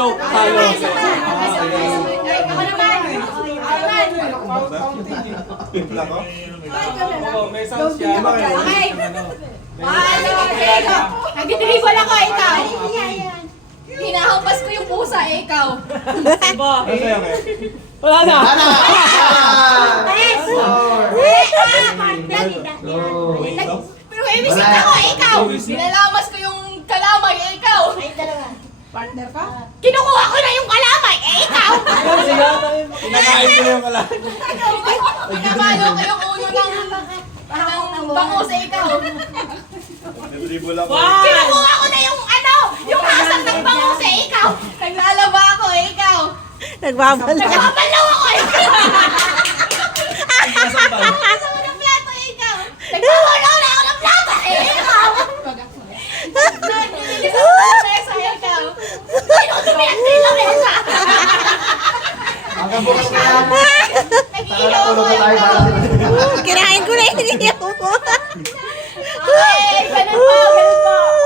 Choke, halo. Ako naman. Timpla ko? Oo, may sounds yan. Okay. Nag-dribble ako, ikaw. Hinahampas ko yung pusa, ikaw. Masaya ka? Wala na. Pero emisip ako, ikaw. Sinalamas ko yung kalamay, ikaw. Partner ka? Kinukuha ko na yung kalamay, ikaw. Kinakain ko na yung kala. Pinamalo ko yung ulo ng bango sa ikaw. Nag-dribble ako. Kinukuha ko na yung yung hasang ng bango sa ikaw. Naglalaba ako, ikaw. Nagbabalaw. Nagbabalaw ako, ikaw. Nasa ko ng plato, ikaw. Nagbabalaw na ako ng plato, ikaw. Naglilinis ako ng mesa, ikaw. Tinutumi ang mesa. Hanggang bukas na yan. Nag-iilaw ako, Tulog na tayo para ikaw. sila. Kinain ko na yung iniyak mo. Okay, ganun po, ganun po.